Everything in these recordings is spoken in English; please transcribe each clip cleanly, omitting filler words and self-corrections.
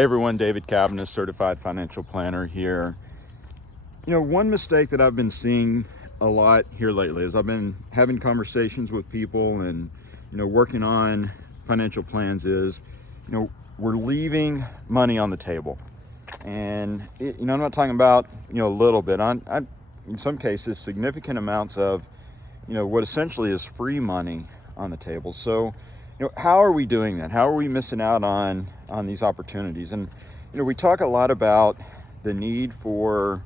Hey everyone, David Caviness, certified financial planner here. One mistake that I've been seeing a lot here lately is I've been having conversations with people and, working on financial plans is, we're leaving money on the table. And, I'm not talking about, a little bit. In some cases, significant amounts of, what essentially is free money on the table. So, how are we doing that? How are we missing out on these opportunities? And, we talk a lot about the need for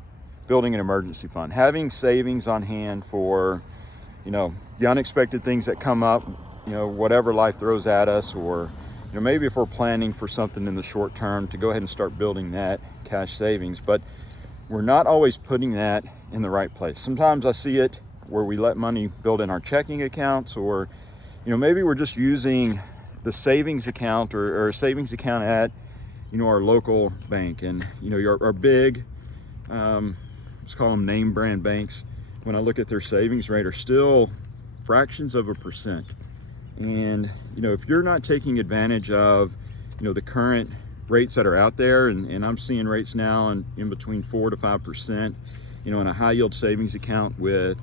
building an emergency fund, having savings on hand for, the unexpected things that come up, whatever life throws at us, or, maybe if we're planning for something in the short term, to go ahead and start building that cash savings. But we're not always putting that in the right place. Sometimes I see it where we let money build in our checking accounts, or maybe we're just using the savings account or a savings account at, our local bank. And, our big, let's call them name brand banks, when I look at their savings rate, are still fractions of a percent. And, if you're not taking advantage of, the current rates that are out there, and I'm seeing rates now in between 4 to 5%, in a high yield savings account with,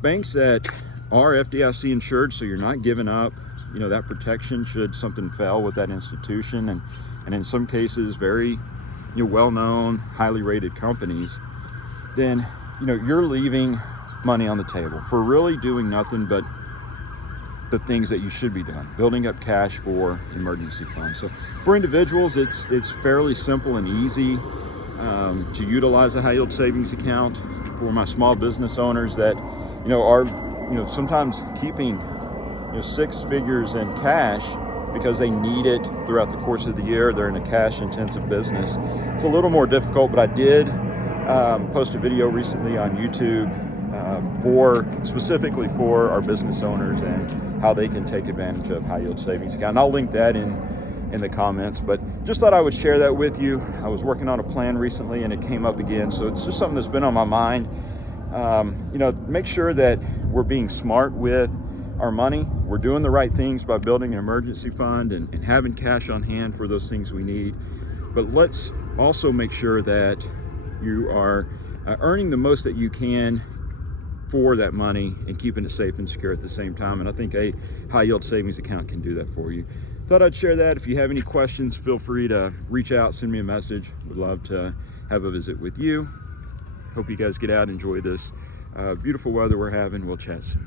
banks that are FDIC insured, so you're not giving up, that protection should something fail with that institution, and in some cases very, well-known, highly rated companies, then, you're leaving money on the table for really doing nothing but the things that you should be doing, building up cash for emergency funds. So for individuals, it's fairly simple and easy to utilize a high yield savings account. For my small business owners that, are sometimes keeping, 6 figures in cash because they need it throughout the course of the year. They're in a cash intensive business. It's a little more difficult, but I did post a video recently on YouTube specifically for our business owners and how they can take advantage of high yield savings account. And I'll link that in the comments, but just thought I would share that with you. I was working on a plan recently and it came up again. So it's just something that's been on my mind. Make sure that we're being smart with our money. We're doing the right things by building an emergency fund and having cash on hand for those things we need. But let's also make sure that you are earning the most that you can for that money and keeping it safe and secure at the same time. And I think a high yield savings account can do that for you. Thought I'd share that. If you have any questions, feel free to reach out, send me a message. Would love to have a visit with you. Hope you guys get out, enjoy this beautiful weather we're having. We'll chat soon.